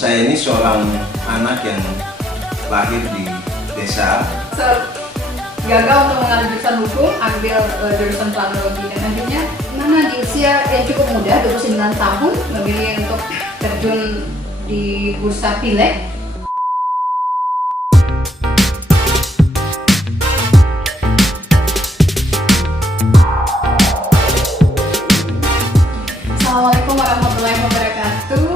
Saya ini seorang anak yang lahir di desa. Gagal untuk mengambil jurusan hukum, ambil jurusan planologi, dan akhirnya mana di usia yang cukup muda, 29 tahun, memilih untuk terjun di bursa pilek. Assalamualaikum warahmatullahi wabarakatuh.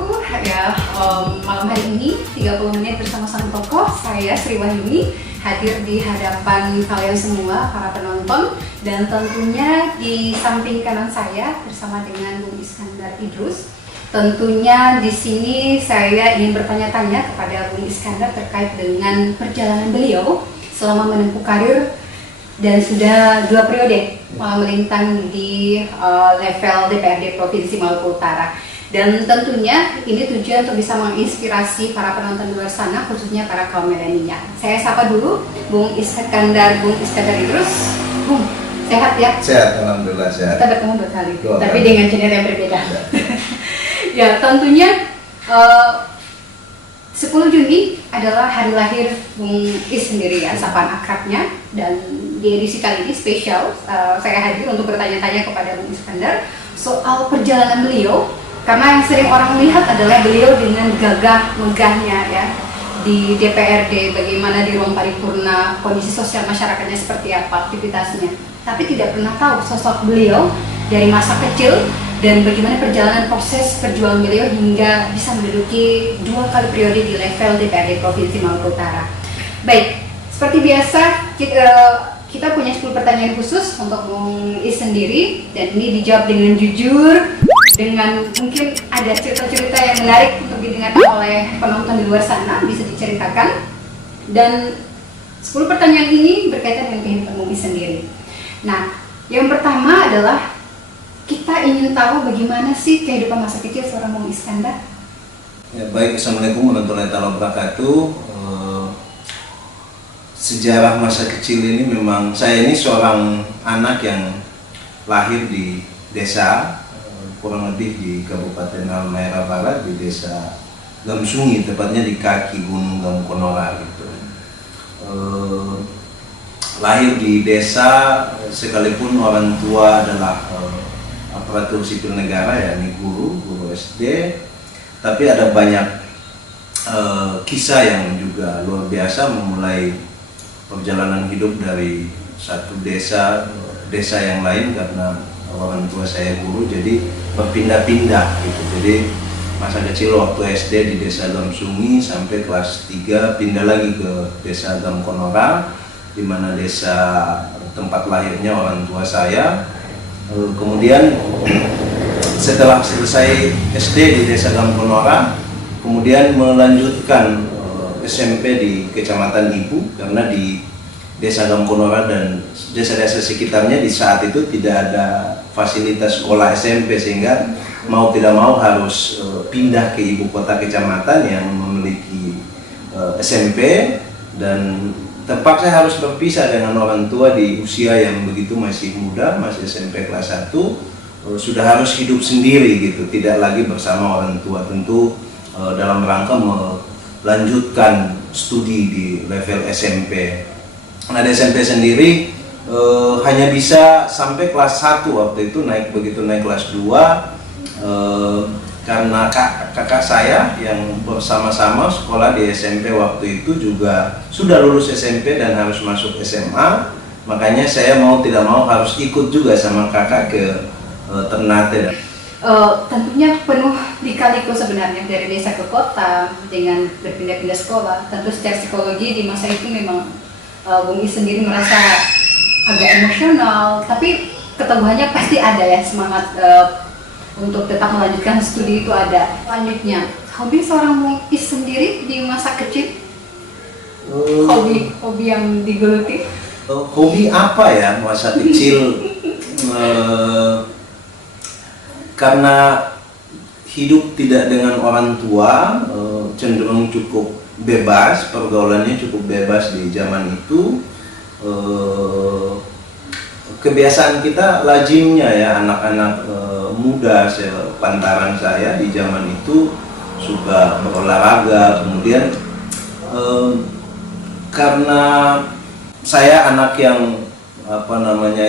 Malam hari ini 30 menit bersama sang tokoh, saya Sri Wahyuni, hadir di hadapan kalian semua para penonton, dan tentunya di samping kanan saya bersama dengan Bung Iskandar Idrus. Tentunya di sini saya ingin bertanya-tanya kepada Bung Iskandar terkait dengan perjalanan beliau selama menempuh karir dan sudah 2 periode melintang di level DPRD Provinsi Maluku Utara. Dan tentunya ini tujuan untuk bisa menginspirasi para penonton di luar sana, khususnya para kaum milenial. Saya sapa dulu Bung Iskandar Idrus. Bung, sehat ya? Sehat, alhamdulillah sehat. Kita bertemu 2 kali, tapi dengan channel yang berbeda. Ya, tentunya 10 Juni adalah hari lahir Bung Is sendiri ya, sapaan akrabnya. Dan di edisi kali ini spesial, saya hadir untuk bertanya-tanya kepada Bung Iskandar soal perjalanan beliau. Karena yang sering orang lihat adalah beliau dengan gagah megahnya ya di DPRD, bagaimana di ruang paripurna, kondisi sosial masyarakatnya seperti apa, aktivitasnya. Tapi tidak pernah tahu sosok beliau dari masa kecil dan bagaimana perjalanan proses perjuangan beliau hingga bisa menduduki 2 kali periode di level DPRD Provinsi Maluku Utara. Baik, seperti biasa kita punya 10 pertanyaan khusus untuk Bung Is sendiri, dan ini dijawab dengan jujur, dengan mungkin ada cerita-cerita yang menarik untuk didengarkan oleh penonton di luar sana, bisa diceritakan. Dan 10 pertanyaan ini berkaitan dengan kehidupan Bung Is sendiri. Nah, yang pertama adalah kita ingin tahu bagaimana sih kehidupan masa kecil seorang Bung Iskandar. Ya, baik, Assalamualaikum warahmatullahi wabarakatuh. Sejarah masa kecil ini memang saya ini seorang anak yang lahir di desa, kurang lebih di Kabupaten Halmahera Barat, di desa Gamsungi, tepatnya di kaki Gunung Gamkonora gitu. Lahir di desa sekalipun orang tua adalah aparatur sipil negara, yakni guru SD, tapi ada banyak kisah yang juga luar biasa, memulai perjalanan hidup dari satu desa yang lain karena orang tua saya guru, jadi berpindah-pindah gitu. Jadi masa kecil waktu SD di desa Gamsungi sampai kelas 3 pindah lagi ke desa Gamkonora, di mana desa tempat lahirnya orang tua saya. Kemudian setelah selesai SD di desa Gamkonora, kemudian melanjutkan SMP di Kecamatan Ibu, karena di desa Gamkonora dan desa-desa sekitarnya di saat itu tidak ada fasilitas sekolah SMP, sehingga mau tidak mau harus pindah ke ibu kota kecamatan yang memiliki SMP, dan terpaksa harus berpisah dengan orang tua di usia yang begitu masih muda, masih SMP kelas 1, sudah harus hidup sendiri gitu, tidak lagi bersama orang tua, tentu dalam rangka melanjutkan studi di level SMP. Nah, di SMP sendiri hanya bisa sampai kelas 1 waktu itu, begitu naik kelas 2 karena kakak saya yang bersama-sama sekolah di SMP waktu itu juga sudah lulus SMP dan harus masuk SMA, makanya saya mau tidak mau harus ikut juga sama kakak ke Ternate. Tentunya penuh lika-liku sebenarnya, dari desa ke kota dengan berpindah-pindah sekolah. Tentu secara psikologi di masa itu memang Bung Is sendiri merasa agak emosional, tapi keteguhannya pasti ada ya, semangat untuk tetap melanjutkan studi itu ada. Selanjutnya, hobi seorang Bung Is sendiri di masa kecil, hobi yang digeluti. Hobi apa ya masa kecil? Karena hidup tidak dengan orang tua, cenderung cukup bebas, pergaulannya cukup bebas di zaman itu. Kebiasaan kita lazimnya ya, anak-anak muda pantaran saya di zaman itu suka berolahraga. Kemudian karena saya anak yang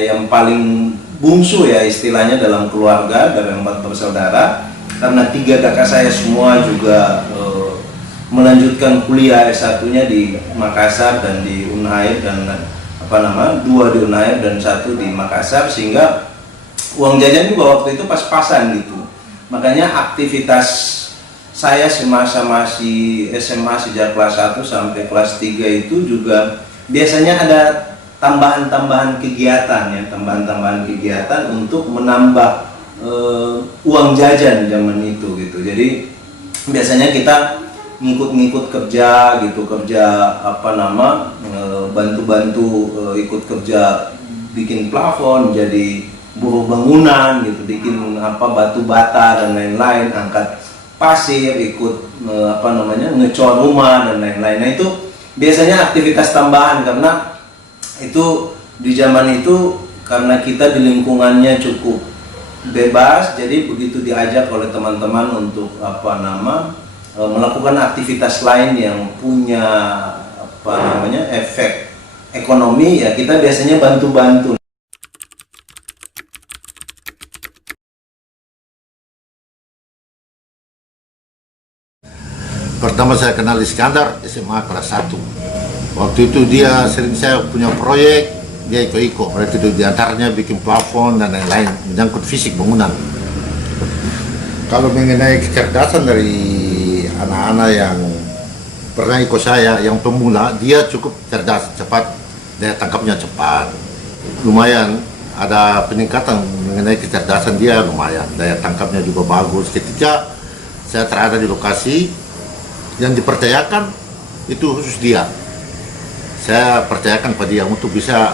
yang paling bungsu ya istilahnya dalam keluarga dari 4 bersaudara, karena 3 kakak saya semua juga melanjutkan kuliah S1-nya di Makassar dan di Unhair, dan 2 di Unhair dan 1 di Makassar, sehingga uang jajan juga waktu itu pas-pasan gitu. Makanya aktivitas saya semasa masih SMA sejak kelas 1 sampai kelas 3 itu juga biasanya ada tambahan-tambahan kegiatan ya, tambahan-tambahan kegiatan untuk menambah uang jajan zaman itu gitu. Jadi biasanya kita ngikut-ngikut kerja gitu, bantu-bantu ikut kerja bikin plafon, jadi buruh bangunan gitu, bikin batu bata dan lain-lain, angkat pasir, ikut ngecor rumah dan lain-lain. Nah itu biasanya aktivitas tambahan, karena itu di zaman itu karena kita di lingkungannya cukup bebas, jadi begitu diajak oleh teman-teman untuk melakukan aktivitas lain yang punya efek ekonomi, ya kita biasanya bantu-bantu. Pertama saya kenal Iskandar SMA kelas 1. Waktu itu dia sering saya punya proyek, dia ikut-ikut. Berarti itu diantaranya bikin plafon dan lain-lain, menyangkut fisik bangunan. Kalau mengenai kecerdasan dari anak-anak yang pernah ikut saya, yang pemula, dia cukup cerdas, cepat, daya tangkapnya cepat. Lumayan, ada peningkatan mengenai kecerdasan dia, lumayan. Daya tangkapnya juga bagus. Ketika saya terada di lokasi, yang dipercayakan itu khusus dia. Saya percayakan pada dia untuk bisa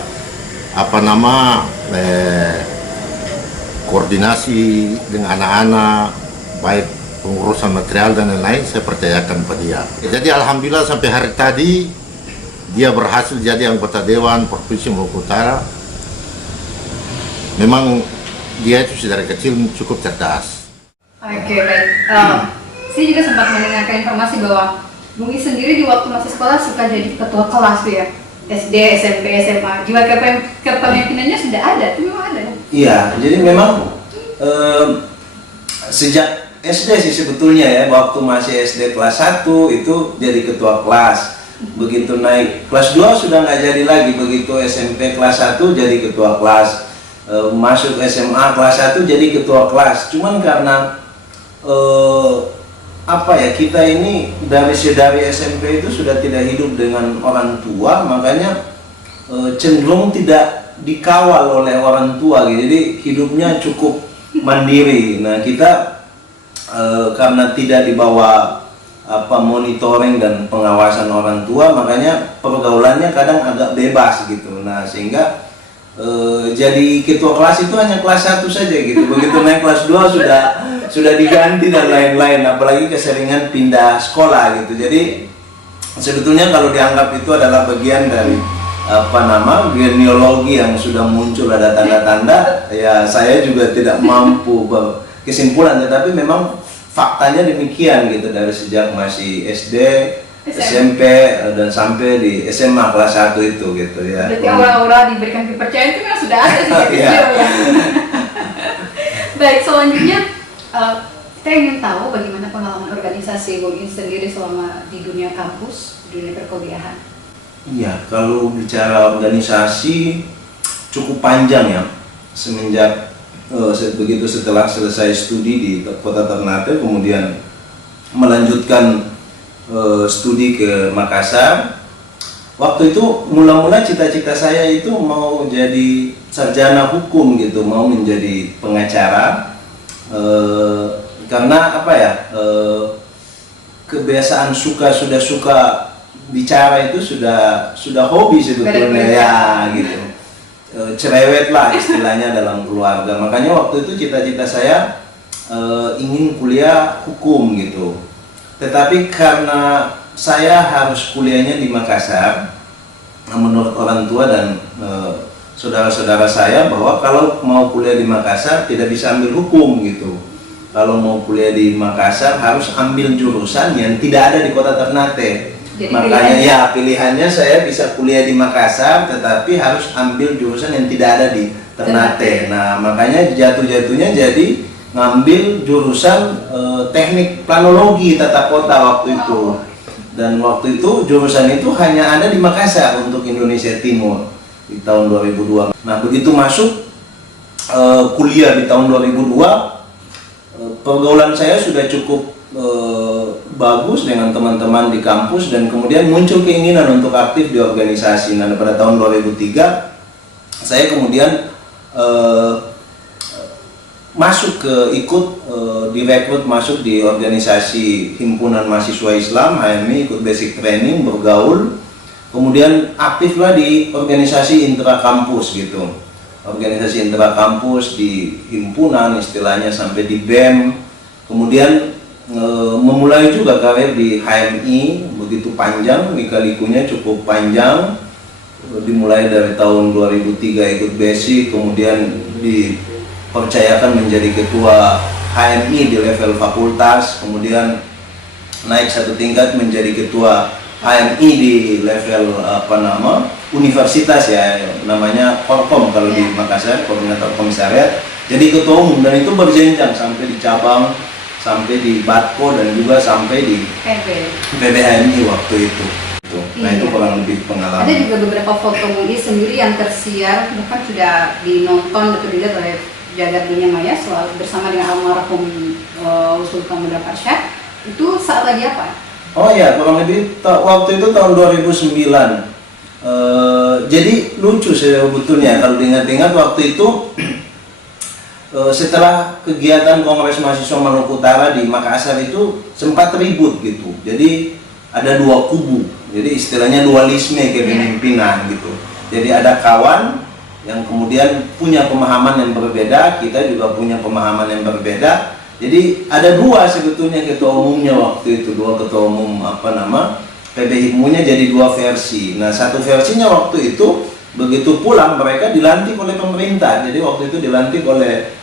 koordinasi dengan anak-anak, baik pengurusan material dan lain-lain, saya percayakan pada dia. Jadi alhamdulillah sampai hari tadi dia berhasil jadi anggota Dewan Provinsi Maluku Utara. Memang dia itu dari kecil cukup cerdas. Oke, baik. Saya juga sempat mendengarkan informasi bahwa Bung Is sendiri di waktu masih sekolah suka jadi ketua kelas tuh ya, SD, SMP, SMA. Jiwa kepemimpinannya sudah ada, itu memang ada. Iya, jadi memang sejak SD sih sebetulnya ya, waktu masih SD kelas 1 itu jadi ketua kelas. Begitu naik kelas 2 sudah nggak jadi lagi, begitu SMP kelas 1 jadi ketua kelas, masuk SMA kelas 1 jadi ketua kelas. Cuman karena kita ini dari SMP itu sudah tidak hidup dengan orang tua, makanya cenderung tidak dikawal oleh orang tua gitu. Jadi hidupnya cukup mandiri. Nah kita karena tidak dibawa monitoring dan pengawasan orang tua, makanya pergaulannya kadang agak bebas gitu. Nah sehingga jadi ketua kelas itu hanya kelas 1 saja gitu. Begitu naik kelas 2 sudah diganti dan lain-lain, apalagi keseringan pindah sekolah gitu. Jadi sebetulnya kalau dianggap itu adalah bagian dari genealogi yang sudah muncul, ada tanda-tanda, ya saya juga tidak mampu kesimpulan, tetapi memang faktanya demikian gitu, dari sejak masih SD, SMP dan sampai di SMA kelas 1 itu gitu ya. Berarti aura-aura diberikan kepercayaan itu memang sudah ada sejak kecil ya. Baik, selanjutnya kita ingin tahu bagaimana pengalaman organisasi Bung Is sendiri selama di dunia kampus, di dunia perkuliahan. Iya, kalau bicara organisasi cukup panjang ya. Semenjak begitu setelah selesai studi di Kota Ternate, kemudian melanjutkan studi ke Makassar. Waktu itu mula-mula cita-cita saya itu mau jadi sarjana hukum gitu, mau menjadi pengacara. Karena kebiasaan sudah suka bicara itu sudah hobi sebetulnya ya gitu, cerewet lah istilahnya dalam keluarga. Makanya waktu itu cita-cita saya ingin kuliah hukum gitu. Tetapi karena saya harus kuliahnya di Makassar, menurut orang tua dan saudara-saudara saya bahwa kalau mau kuliah di Makassar tidak bisa ambil hukum gitu. kalau mau kuliah di Makassar harus ambil jurusan yang tidak ada di kota Ternate. Jadi Makanya ya pilihannya saya bisa kuliah di Makassar, tetapi harus ambil jurusan yang tidak ada di Ternate. Nah makanya jatuh-jatuhnya jadi ngambil jurusan teknik planologi tata kota waktu itu. Dan waktu itu jurusan itu hanya ada di Makassar untuk Indonesia Timur di tahun 2002. Nah begitu masuk kuliah di tahun 2002, pergaulan saya sudah cukup bagus dengan teman-teman di kampus, dan kemudian muncul keinginan untuk aktif di organisasi. Nah pada tahun 2003 saya kemudian masuk ke direkrut masuk di organisasi Himpunan Mahasiswa Islam HMI, ikut basic training, bergaul, kemudian aktiflah di organisasi intrakampus gitu, organisasi intrakampus di himpunan istilahnya sampai di BEM, kemudian memulai juga karir di HMI, begitu panjang, lika-likunya cukup panjang, dimulai dari tahun 2003 ikut basic, kemudian dipercayakan menjadi ketua HMI di level fakultas, kemudian naik satu tingkat menjadi ketua HMI di level universitas ya, namanya Korkom kalau di Makassar, koordinator komisariat, jadi ketua umum, dan itu berjenjang sampai di cabang, sampai di Batko, dan juga sampai di PBHMI waktu itu. Nah itu kurang lebih pengalaman. Ada juga beberapa foto Mudi sendiri yang tersiar, bahkan sudah dinonton atau dilihat oleh jagat dunia maya selalu bersama dengan almarhum Sultan Muda Pasha. Itu saat lagi apa? Oh ya, kurang lebih waktu itu tahun 2009. Jadi lucu sebetulnya kalau diingat-ingat waktu itu setelah kegiatan Kongres Mahasiswa Maluku Utara di Makassar itu sempat ribut gitu. Jadi ada dua kubu. Jadi istilahnya dualisme kepemimpinan gitu. Jadi ada kawan yang kemudian punya pemahaman yang berbeda, kita juga punya pemahaman yang berbeda. Jadi ada dua sebetulnya ketua umumnya waktu itu, dua ketua umum PBHIMU-nya jadi dua versi. Nah satu versinya waktu itu begitu pulang mereka dilantik oleh pemerintah. Jadi waktu itu dilantik oleh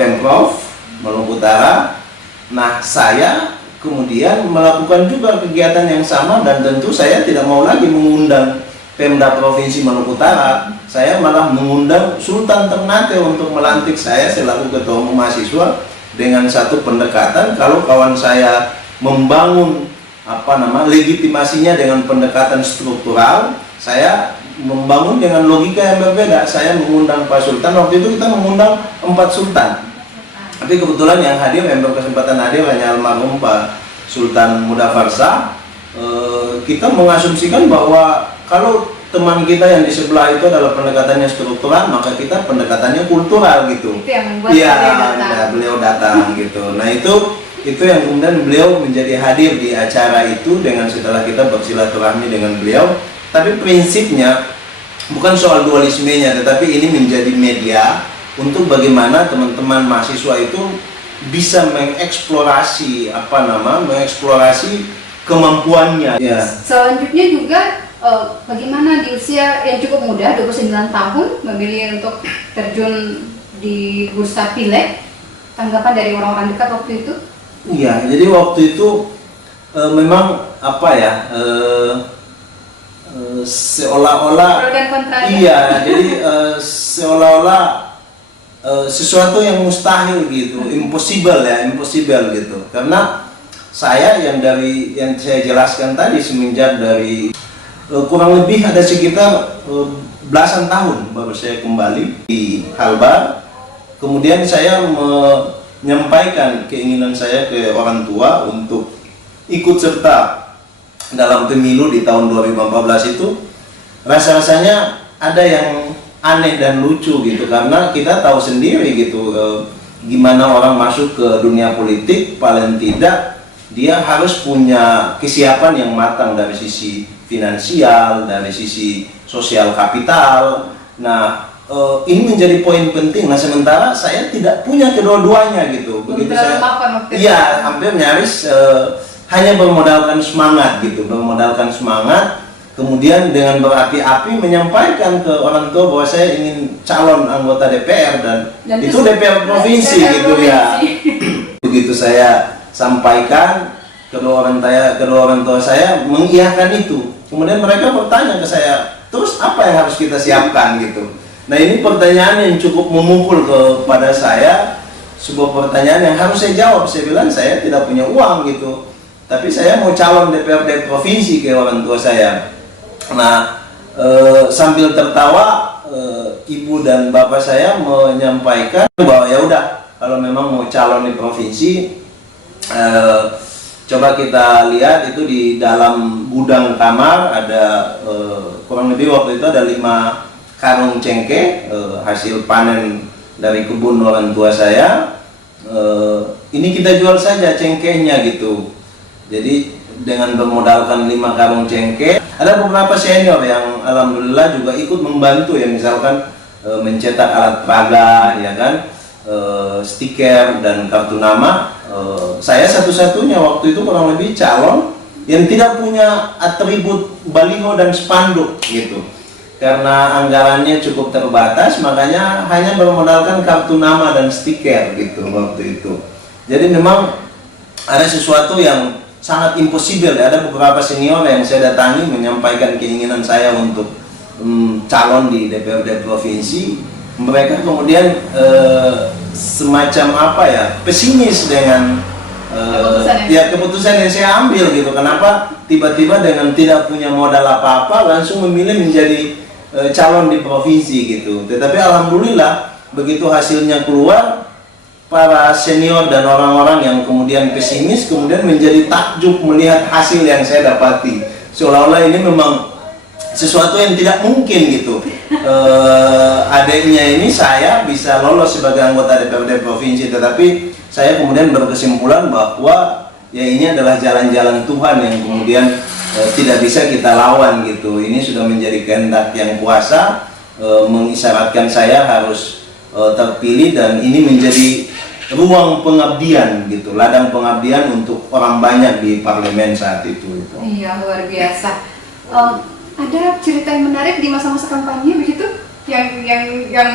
Pemprov Maluku Utara. Nah saya kemudian melakukan juga kegiatan yang sama, dan tentu saya tidak mau lagi mengundang Pemda Provinsi Maluku Utara, saya malah mengundang Sultan Ternate untuk melantik saya selaku ketua umum mahasiswa, dengan satu pendekatan kalau kawan saya membangun legitimasinya dengan pendekatan struktural, saya membangun dengan logika yang berbeda. Saya mengundang Pak Sultan, waktu itu kita mengundang 4 sultan, tapi kebetulan yang hadir, yang berkesempatan hadir hanya almarhum Pak Sultan Muda Farsa. Kita mengasumsikan bahwa kalau teman kita yang di sebelah itu adalah pendekatannya struktural, maka kita pendekatannya kultural gitu. Itu yang membuat beliau datang gitu. Nah itu yang kemudian beliau menjadi hadir di acara itu dengan setelah kita bersilaturahmi dengan beliau. Tapi prinsipnya bukan soal dualismenya, tetapi ini menjadi media untuk bagaimana teman-teman mahasiswa itu bisa mengeksplorasi kemampuannya. Ya. Selanjutnya juga bagaimana di usia yang cukup muda, 29 tahun, memilih untuk terjun di bursa Pileg. Tanggapan dari orang-orang dekat waktu itu? Iya, jadi waktu itu memang seolah-olah jadi seolah-olah sesuatu yang mustahil gitu, impossible gitu. Karena saya yang saya jelaskan tadi, semenjak dari kurang lebih ada sekitar belasan tahun baru saya kembali di Halbar. Kemudian saya menyampaikan keinginan saya ke orang tua untuk ikut serta dalam pemilu di tahun 2014 itu. Rasa-rasanya ada yang aneh dan lucu gitu, karena kita tahu sendiri gitu gimana orang masuk ke dunia politik, paling tidak dia harus punya kesiapan yang matang dari sisi finansial, dari sisi sosial kapital. Nah ini menjadi poin penting. Nah sementara saya tidak punya kedua-duanya gitu. Begitu saya, iya hampir nyaris hanya bermodalkan semangat gitu, kemudian dengan berapi-api menyampaikan ke orang tua bahwa saya ingin calon anggota DPR dan itu DPR provinsi gitu ya. begitu saya sampaikan, kedua orang tua saya mengiyakan itu. Kemudian mereka bertanya ke saya, terus apa yang harus kita siapkan gitu. Nah ini pertanyaan yang cukup memukul kepada saya, sebuah pertanyaan yang harus saya jawab. Saya bilang saya tidak punya uang gitu, tapi saya mau calon DPRD provinsi ke orang tua saya. Nah sambil tertawa, ibu dan bapak saya menyampaikan bahwa ya udah, kalau memang mau calon di provinsi, coba kita lihat itu di dalam gudang kamar ada kurang lebih waktu itu ada 5 karung cengkeh hasil panen dari kebun orang tua saya. Ini kita jual saja cengkehnya gitu. Jadi dengan bermodalkan 5 karung cengkeh, ada beberapa senior yang alhamdulillah juga ikut membantu ya, misalkan mencetak alat peraga ya kan, stiker dan kartu nama. Saya satu-satunya waktu itu kurang lebih calon yang tidak punya atribut baliho dan spanduk gitu, karena anggarannya cukup terbatas, makanya hanya bermodalkan kartu nama dan stiker gitu waktu itu. Jadi memang ada sesuatu yang sangat impossible ya. Ada beberapa senior yang saya datangi menyampaikan keinginan saya untuk calon di DPRD provinsi. Mereka kemudian semacam apa ya, pesimis dengan keputusan yang saya ambil gitu. Kenapa tiba-tiba dengan tidak punya modal apa-apa langsung memilih menjadi calon di provinsi gitu. Tetapi alhamdulillah begitu hasilnya keluar, para senior dan orang-orang yang kemudian pesimis kemudian menjadi takjub melihat hasil yang saya dapati. Seolah-olah ini memang sesuatu yang tidak mungkin gitu. Adiknya ini saya bisa lolos sebagai anggota DPRD provinsi, tetapi saya kemudian berkesimpulan bahwa ya ini adalah jalan-jalan Tuhan yang kemudian tidak bisa kita lawan gitu. Ini sudah menjadi kehendak yang kuasa, mengisyaratkan saya harus terpilih, dan ini menjadi ruang pengabdian gitu, ladang pengabdian untuk orang banyak di parlemen saat itu. Iya, luar biasa. Ada cerita yang menarik di masa-masa kampanye begitu, yang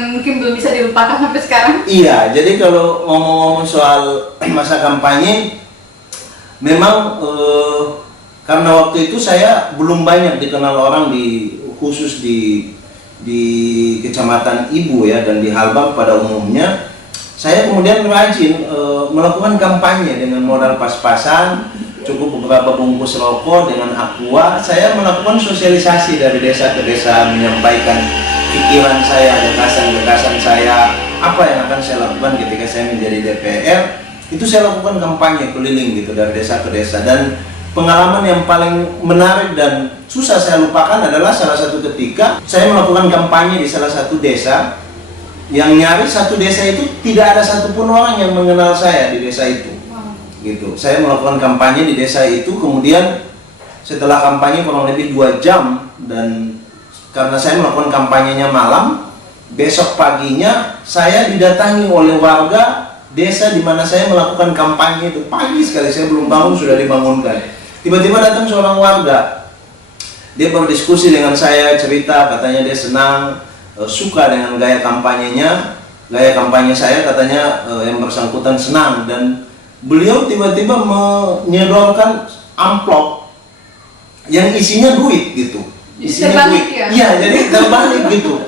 mungkin belum bisa dilupakan sampai sekarang? Iya, jadi kalau ngomong-ngomong soal masa kampanye, memang karena waktu itu saya belum banyak dikenal orang khusus di Kecamatan Ibu ya, dan di Halbag pada umumnya. Saya kemudian rajin melakukan kampanye dengan modal pas-pasan, cukup beberapa bungkus rokok dengan aqua. Saya melakukan sosialisasi dari desa ke desa, menyampaikan pikiran saya, gagasan-gagasan saya, apa yang akan saya lakukan ketika saya menjadi DPR. Itu saya lakukan kampanye keliling gitu dari desa ke desa. Dan pengalaman yang paling menarik dan susah saya lupakan adalah salah satu ketika saya melakukan kampanye di salah satu desa, yang nyaris satu desa itu tidak ada satupun orang yang mengenal saya di desa itu. Gitu. Saya melakukan kampanye di desa itu, kemudian setelah kampanye kurang lebih 2 jam, dan karena saya melakukan kampanyenya malam, besok paginya saya didatangi oleh warga desa di mana saya melakukan kampanye itu. Pagi sekali, saya belum bangun sudah dibangunkan. Tiba-tiba datang seorang warga, dia berdiskusi dengan saya, cerita katanya dia senang, suka dengan gaya kampanyenya, gaya kampanye saya, katanya yang bersangkutan senang. Dan beliau tiba-tiba menyodorkan amplop yang isinya duit gitu. Isinya duit. Ya? Iya, jadi terbalik gitu.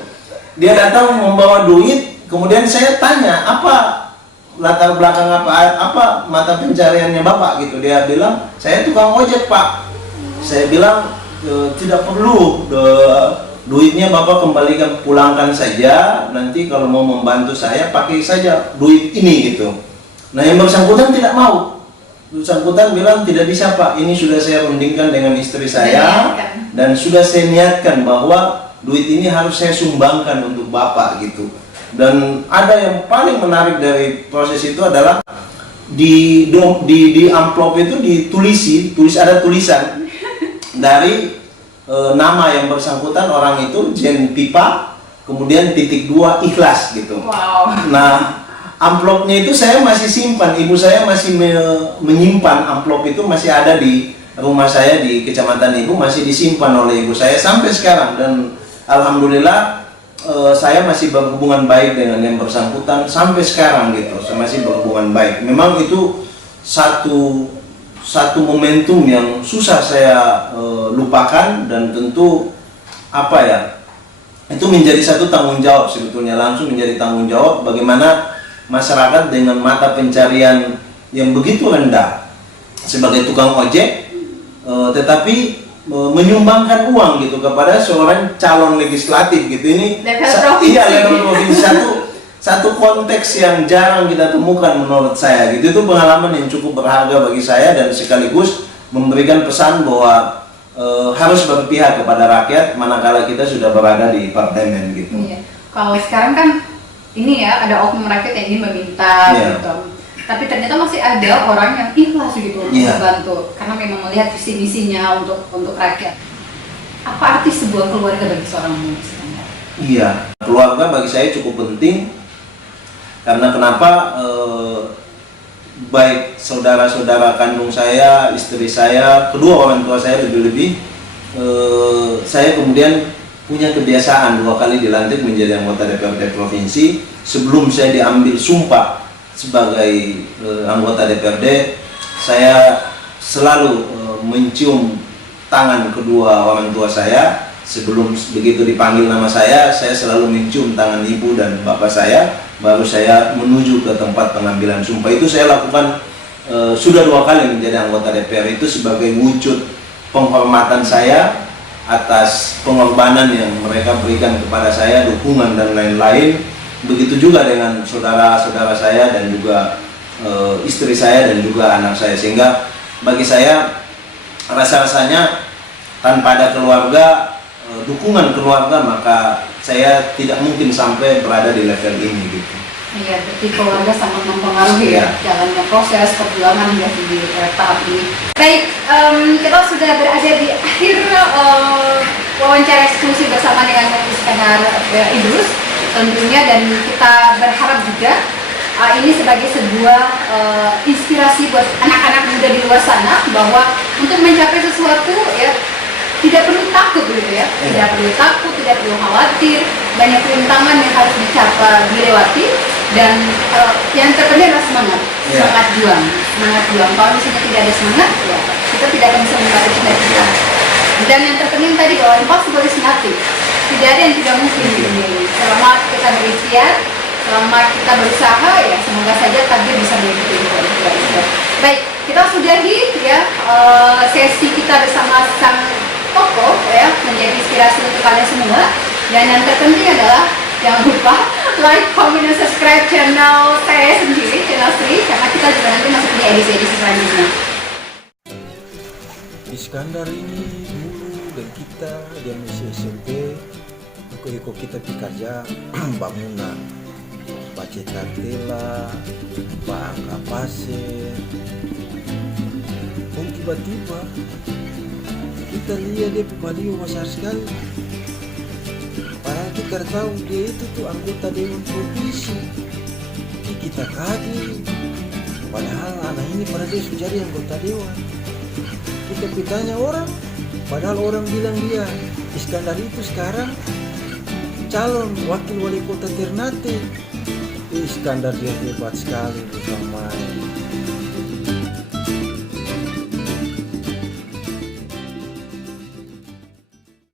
Dia datang membawa duit, kemudian saya tanya, apa latar belakang apa mata pencariannya Bapak gitu. Dia bilang, saya tukang ojek Pak. Saya bilang, tidak perlu, duitnya Bapak kembalikan, pulangkan saja, nanti kalau mau membantu saya pakai saja duit ini gitu. Nah yang bersangkutan tidak mau. Bersangkutan bilang, tidak bisa Pak, ini sudah saya rundingkan dengan istri saya, dan sudah saya niatkan bahwa duit ini harus saya sumbangkan untuk Bapak gitu. Dan ada yang paling menarik dari proses itu adalah di amplop itu ditulis ada tulisan dari nama yang bersangkutan, orang itu Jen Pipa, kemudian ×2 ikhlas gitu. Wow. Nah amplopnya itu saya masih simpan, ibu saya masih menyimpan amplop itu, masih ada di rumah saya di Kecamatan Ibu, masih disimpan oleh ibu saya sampai sekarang. Dan alhamdulillah saya masih berhubungan baik dengan yang bersangkutan sampai sekarang gitu. Saya masih berhubungan baik. Memang itu satu momentum yang susah saya lupakan, dan tentu apa ya, itu menjadi satu tanggung jawab sebetulnya, langsung menjadi tanggung jawab bagaimana masyarakat dengan mata pencarian yang begitu rendah sebagai tukang ojek, tetapi menyumbangkan uang gitu kepada seorang calon legislatif gitu. Ini level provinsi, satu konteks yang jarang kita temukan menurut saya gitu. Itu pengalaman yang cukup berharga bagi saya, dan sekaligus memberikan pesan bahwa harus berpihak kepada rakyat manakala kita sudah berada di parlemen gitu. Iya. Kalau sekarang kan ini ya, ada oknum rakyat yang ingin meminta gitu, tapi ternyata masih ada orang yang ikhlas gitu untuk membantu karena memang melihat visi misinya untuk rakyat. Apa arti sebuah keluarga bagi seorang muslim? Iya, keluarga bagi saya cukup penting, karena kenapa? Baik saudara-saudara kandung saya, istri saya, kedua orang tua saya lebih-lebih, saya kemudian punya kebiasaan 2 kali dilantik menjadi anggota DPRD provinsi. Sebelum saya diambil sumpah sebagai anggota DPRD, saya selalu mencium tangan kedua orang tua saya. Sebelum begitu dipanggil nama saya selalu mencium tangan ibu dan bapak saya, baru saya menuju ke tempat pengambilan sumpah. Itu saya lakukan sudah 2 kali menjadi anggota DPR, itu sebagai wujud penghormatan saya atas pengorbanan yang mereka berikan kepada saya, dukungan dan lain-lain. Begitu juga dengan saudara-saudara saya dan juga istri saya dan juga anak saya, sehingga bagi saya rasa-rasanya tanpa ada keluarga, dukungan keluarga, maka saya tidak mungkin sampai berada di level ini gitu. Iya, berarti keluarga sangat mempengaruhi jalannya proses perjuangan ya di tahap ini. Baik, kita sudah berada di akhir wawancara eksklusif bersama dengan Iskandar Idrus tentunya, dan kita berharap juga ini sebagai sebuah inspirasi buat anak-anak muda di luar sana, bahwa untuk mencapai sesuatu ya tidak perlu takut gitu ya, tidak perlu takut, tidak perlu khawatir, banyak rintangan yang harus dicapai, dilewati, dan yang terpenting adalah semangat juang. Kalau misalnya tidak ada semangat, ya kita tidak akan bisa menggapai cita-cita. Dan yang terpenting tadi bahwa impossible is nothing, tidak ada yang tidak mungkin. Selama kita berikhtiar, selama kita berusaha, ya semoga saja takdir bisa mengikuti kita. Baik, kita sudahi ya sesi kita bersama sang tokoh ya, menjadi inspirasi untuk kalian semua. Dan yang terpenting adalah jangan lupa like, comment, dan subscribe channel saya sendiri, channel Sri, karena kita juga nanti masuk di edisi-edisi selanjutnya. Iskandar ini dulu dan kita dia masih SMP, ikut kita kerja bangunan, baca tela, angka pasir. Tiba-tiba kita lihat dia baliho besar sekali. Padahal kita tahu dia itu tuh anggota Dewan Provinsi. Kita kaget. Padahal anak ini pada dia sudah jadi anggota Dewan. Kita bertanya orang, padahal orang bilang dia Iskandar itu sekarang calon wakil wali kota Ternate. Iskandar dia hebat sekali, bukan main.